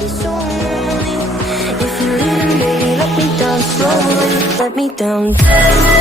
be so lonely. If you're leaving, baby, let me down slowly, let me down.